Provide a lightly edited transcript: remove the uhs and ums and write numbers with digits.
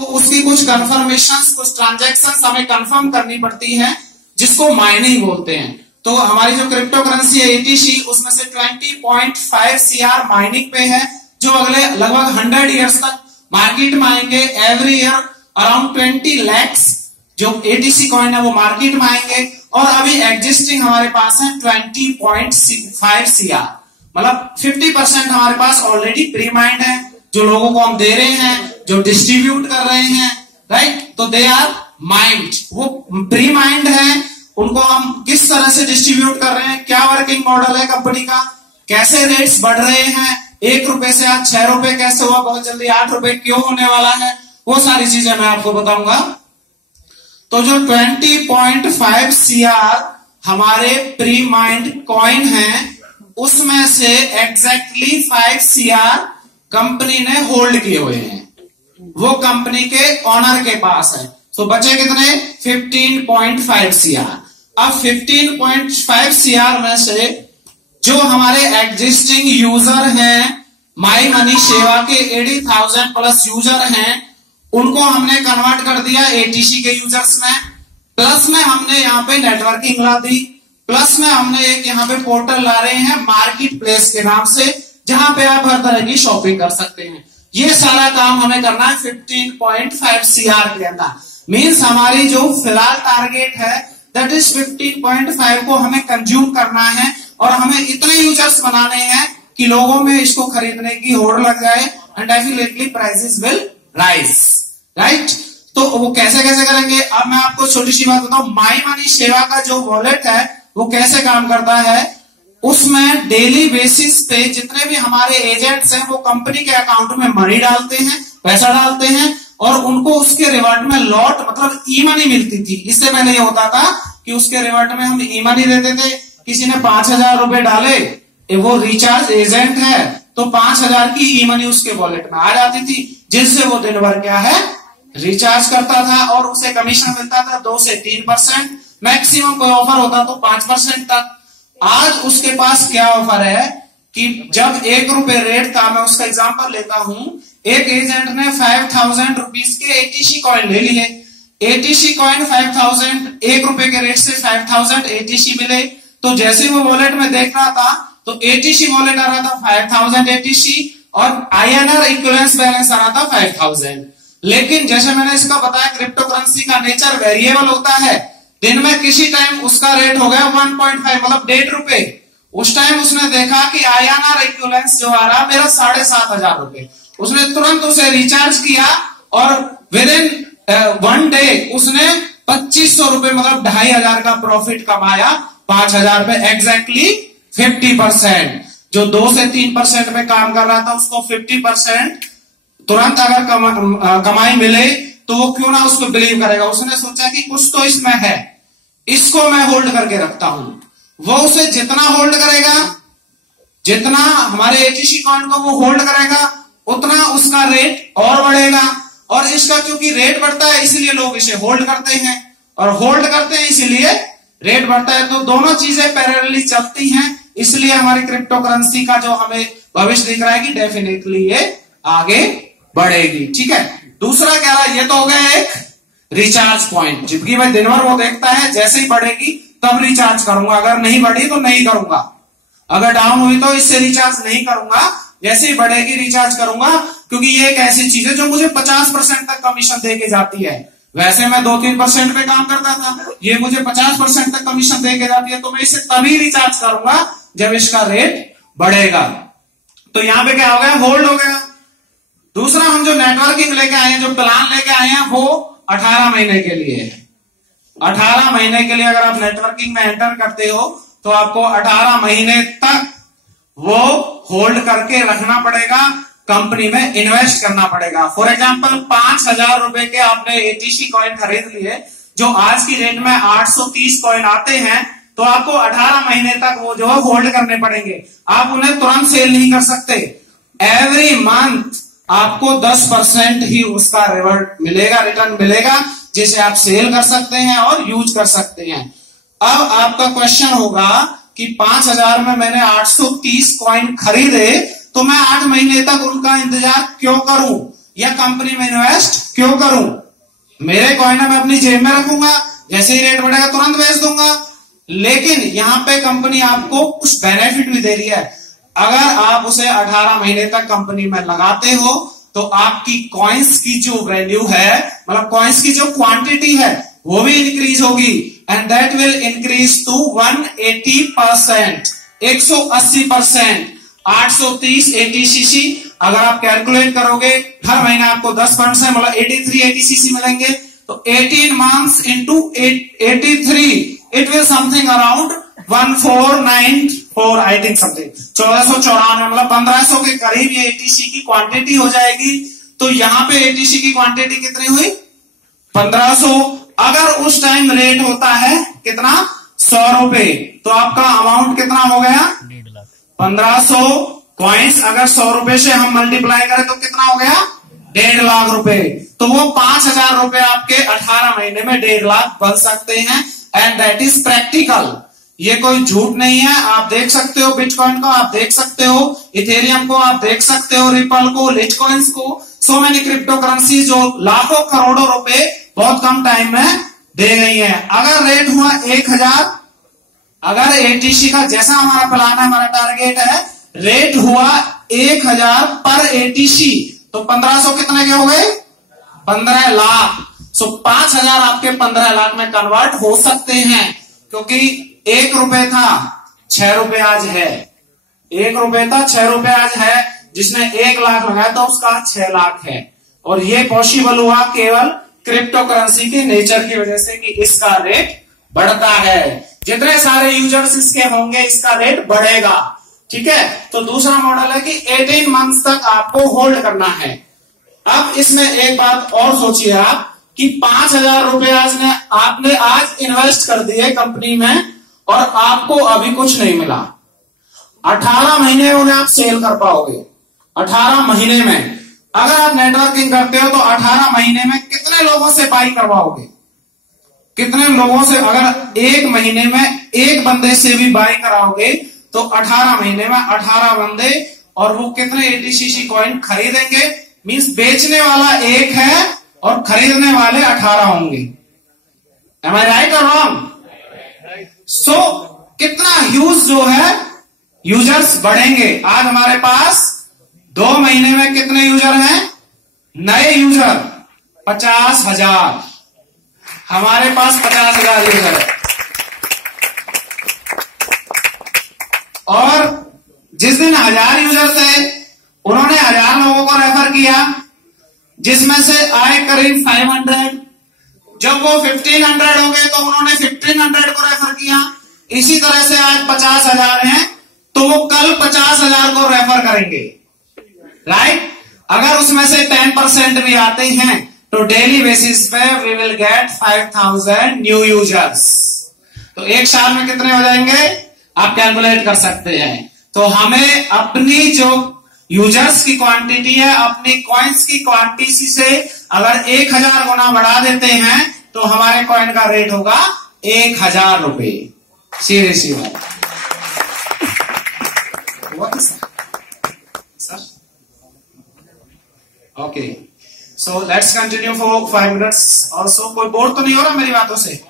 तो उसकी कुछ कंफर्मेशंस, कुछ ट्रांजैक्शंस हमें कंफर्म करनी पड़ती है, जिसको माइनिंग बोलते हैं। तो हमारी जो क्रिप्टो करेंसी है एटीसी, उसमें से 20.5 सीआर माइनिंग पे है, जो अगले लगभग 100 ईयर्स तक मार्केट में आएंगे। एवरी ईयर अराउंड 20 lakhs जो एटीसी कॉइन है वो मार्केट में आएंगे। और अभी एग्जिस्टिंग हमारे पास है 20.5 सीआर, मतलब 50% हमारे पास ऑलरेडी प्री माइंड है, जो लोगों को हम दे रहे हैं, जो डिस्ट्रीब्यूट कर रहे हैं, राइट। तो दे आर माइंड, वो प्री माइंड है, उनको हम किस तरह से डिस्ट्रीब्यूट कर रहे हैं, क्या वर्किंग मॉडल है कंपनी का, कैसे रेट्स बढ़ रहे हैं, 1 रुपए से आज 6 रुपए कैसे हुआ, बहुत जल्दी 8 रुपए क्यों होने वाला है, वो सारी चीजें मैं आपको बताऊंगा। तो जो 20.5 सीआर हमारे प्री माइंड कॉइन है, उसमें से एग्जैक्टली 5 सीआर कंपनी ने होल्ड किए हुए हैं, वो कंपनी के ऑनर के पास है। तो बचे कितने, 15.5 सीआर। अब 15.5 सीआर में से जो हमारे एग्जिस्टिंग यूजर हैं, माई मनी सेवा के 80,000 प्लस यूजर हैं, उनको हमने कन्वर्ट कर दिया एटीसी के यूजर्स में। प्लस में हमने यहाँ पे नेटवर्किंग ला दी, प्लस में हमने एक यहाँ पे पोर्टल ला रहे हैं मार्केट प्लेस के नाम से, जहां पे आप हर तरह की शॉपिंग कर सकते हैं। ये सारा काम हमें करना है 15.5 सीआर के अंदर। मीन्स हमारी जो फिलहाल टारगेट है दैट इज 15.5 को हमें कंज्यूम करना है, और हमें इतने यूजर्स बनाने हैं कि लोगों में इसको खरीदने की होड़ लग जाए, and definitely prices will rise, right. तो वो कैसे कैसे करेंगे, अब मैं आपको छोटी सी बात बताऊं। माई मनी सेवा का जो वॉलेट है वो कैसे काम करता है, उसमें डेली बेसिस पे जितने भी हमारे एजेंट्स हैं वो कंपनी के अकाउंट में मनी डालते हैं, पैसा डालते हैं, और उनको उसके रिवार्ड में लॉट मतलब ई मनी मिलती थी। इससे पहले ये होता था कि उसके रिवार्ड में हम ई मनी देते थे। किसी ने 5,000 रुपए डाले, वो रिचार्ज एजेंट है, तो 5,000 की ई मनी उसके वॉलेट में आ जाती थी, जिससे वो दिन भर क्या है रिचार्ज करता था, और उसे कमीशन मिलता था 2 से 3%, मैक्सिमम कोई ऑफर होता तो 5% तक। आज उसके पास क्या ऑफर है कि जब 1 रुपए रेट था, मैं उसका एग्जांपल लेता हूं, एक एजेंट ने 5,000 रुपीज के एटीसी कॉइन ले लिए। एटीसी कॉइन 5,000, 1 रुपए के रेट से 5,000 एटीसी मिले। तो जैसे वो वॉलेट में देख रहा था तो एटीसी वॉलेट आ रहा था 5,000 एटीसी, और आईएनआर इक्विवेलेंस बैलेंस आ रहा था 5,000। लेकिन जैसे मैंने इसका बताया, क्रिप्टो करेंसी का नेचर वेरिएबल होता है। दिन में किसी टाइम उसका रेट हो गया 1.5 मतलब 1.5 रुपए। उस टाइम उसने देखा कि आईएनआर इक्विवेलेंस जो आ रहा मेरा 7,500 रुपए, उसने तुरंत उसे रिचार्ज किया, और विद इन 1 डे उसने 2,500 रुपए मतलब 2,500 का प्रॉफिट कमाया 5,000 पे। एग्जैक्टली 50%। जो 2 से 3% में काम कर रहा था उसको 50% तुरंत अगर कमाई मिले तो वो क्यों ना उसको बिलीव करेगा। उसने सोचा कि कुछ तो इसमें है, इसको मैं होल्ड करके रखता हूं। वो उसे जितना होल्ड करेगा, जितना हमारे एटीसी कॉइन को वो होल्ड करेगा, उतना उसका रेट और बढ़ेगा। और इसका क्योंकि रेट बढ़ता है इसलिए लोग इसे होल्ड करते हैं, और होल्ड करते हैं इसीलिए रेट बढ़ता है। तो दोनों चीजें पैरेलली चलती हैं, इसलिए हमारी क्रिप्टो करेंसी का जो हमें भविष्य दिख रहा है कि डेफिनेटली ये आगे बढ़ेगी। ठीक है, दूसरा क्या रहा, ये तो हो गया एक रिचार्ज पॉइंट, जबकि भाई दिन भर वो देखता है जैसे ही बढ़ेगी तब रिचार्ज करूंगा, अगर नहीं बढ़ी तो नहीं करूंगा, अगर डाउन हुई तो इससे रिचार्ज नहीं करूंगा, जैसे ही बढ़ेगी रिचार्ज करूंगा, क्योंकि ये एक ऐसी चीज है जो मुझे 50% तक कमीशन दे के जाती है। वैसे मैं 2-3% पे काम करता था, ये मुझे 50% तक कमीशन दे के जाती है, तो मैं इसे तभी रिचार्ज करूंगा जब इसका रेट बढ़ेगा। तो यहां पे क्या हो गया, होल्ड हो गया। दूसरा, हम जो नेटवर्किंग लेके आए हैं, जो प्लान लेके आए हैं, वो 18 महीने के लिए है। 18 महीने के लिए अगर आप नेटवर्किंग में एंटर करते हो तो आपको 18 महीने तक वो होल्ड करके रखना पड़ेगा, कंपनी में इन्वेस्ट करना पड़ेगा। फॉर एग्जांपल 5,000 रुपए के आपने एटीसी कॉइन खरीद लिए, जो आज की रेट में 830 कॉइन आते हैं, तो आपको 18 महीने तक वो जो है होल्ड करने पड़ेंगे। आप उन्हें तुरंत सेल नहीं कर सकते। एवरी मंथ आपको 10% ही उसका रिवर्ट मिलेगा, रिटर्न मिलेगा, जिसे आप सेल कर सकते हैं और यूज कर सकते हैं। अब आपका क्वेश्चन होगा कि 5,000 में मैंने 830 कॉइन खरीदे, तो मैं 8 महीने तक उनका इंतजार क्यों करूं? या कंपनी में इन्वेस्ट क्यों करूं? मेरे कॉइन मैं अपनी जेब में रखूंगा, जैसे ही रेट बढ़ेगा तुरंत बेच दूंगा। लेकिन यहां पे कंपनी आपको कुछ बेनिफिट भी दे रही है। अगर आप उसे 18 महीने तक कंपनी में लगाते हो तो आपकी कॉइन्स की जो वैल्यू है, मतलब कॉइन्स की जो क्वांटिटी है वो भी इंक्रीज होगी, and that will increase to 180%, 180%, 830 ATCC। अगर आप कैलकुलेट करोगे हर महीने आपको 10 फंड्स है, मतलब 83 ATCC मिलेंगे, तो 18 months into 83, it will something around 1494, I think something 1494, मतलब 1500 के करीब ये ATC की क्वांटिटी हो जाएगी। तो यहां पे ATC की क्वांटिटी कितनी हुई? 1500। अगर उस टाइम रेट होता है कितना? 100 रुपए, तो आपका अमाउंट कितना हो गया? 1500 कॉइन्स। अगर 100 रुपए से हम मल्टीप्लाई करें तो कितना हो गया? 1.5 लाख रुपए। तो वो 5000 रुपए आपके 18 महीने में 1.5 लाख बन सकते हैं, एंड दैट इज प्रैक्टिकल। ये कोई झूठ नहीं है। आप देख सकते हो बिटकॉइन को, आप देख सकते हो इथेरियम को, आप देख सकते हो रिपल को, लिटकॉइन्स को, सो मेनी क्रिप्टो करेंसी जो लाखों करोड़ों रुपए बहुत कम टाइम में दे गई है। अगर रेट हुआ 1000, अगर ATC का जैसा हमारा प्लान है, हमारा टारगेट है, रेट हुआ 1000 पर ATC, तो 1500 कितने के हो गए? 15 लाख। सो 5000 आपके 15 लाख में कन्वर्ट हो सकते हैं, क्योंकि 1 रुपए था 6 रुपए आज है, 1 रुपए था 6 रुपए आज है। जिसने 1 लाख लगाया तो उसका 6 लाख है। और ये पॉसिबल हुआ केवल क्रिप्टो करेंसी के नेचर की वजह से कि इसका रेट बढ़ता है। जितने सारे यूजर्स इसके होंगे इसका रेट बढ़ेगा। ठीक है, तो दूसरा मॉडल है कि 18 मंथ्स तक आपको होल्ड करना है। अब इसमें एक बात और सोचिए आप कि 5000 रुपए आपने आज इन्वेस्ट कर दिए कंपनी में और आपको अभी कुछ नहीं मिला। 18 महीने में उन्हें आप सेल कर पाओगे। 18 महीने में अगर आप नेटवर्किंग करते हो तो 18 महीने में कितने लोगों से बाई करवाओगे? कितने लोगों से? अगर 1 महीने में 1 बंदे से भी बाई कराओगे तो 18 महीने में 18 बंदे, और वो कितने ATCC कॉइन खरीदेंगे? मींस बेचने वाला 1 है और खरीदने वाले 18 होंगे। Am I right or wrong? सो कितना ह्यूज जो है यूजर्स बढ़ेंगे। आज हमारे पास 2 महीने में कितने यूजर हैं? नए यूजर 50,000। हमारे पास 50,000 यूजर है, और जिस दिन 1000 यूजर थे उन्होंने 1000 लोगों को रेफर किया, जिसमें से आए करीब 500। जब वो 1500 हो गए तो उन्होंने 1500 को रेफर किया। इसी तरह से आज 50,000 हैं तो वो कल 50,000 को रेफर करेंगे, राइट? अगर उसमें से 10% भी आते हैं तो डेली बेसिस पे we will get 5000 new users. तो एक साल में कितने हो जाएंगे आप कैलकुलेट कर सकते हैं। तो हमें अपनी जो यूजर्स की क्वांटिटी है, अपनी कॉइन्स की क्वांटिटी से अगर 1000 गुना बढ़ा देते हैं तो हमारे कॉइन का रेट होगा 1000 रुपए। सीरियसली बात। Sir okay, so let's continue for 5 minutes. Also कोई बोर तो नहीं हो रहा मेरी बातों से?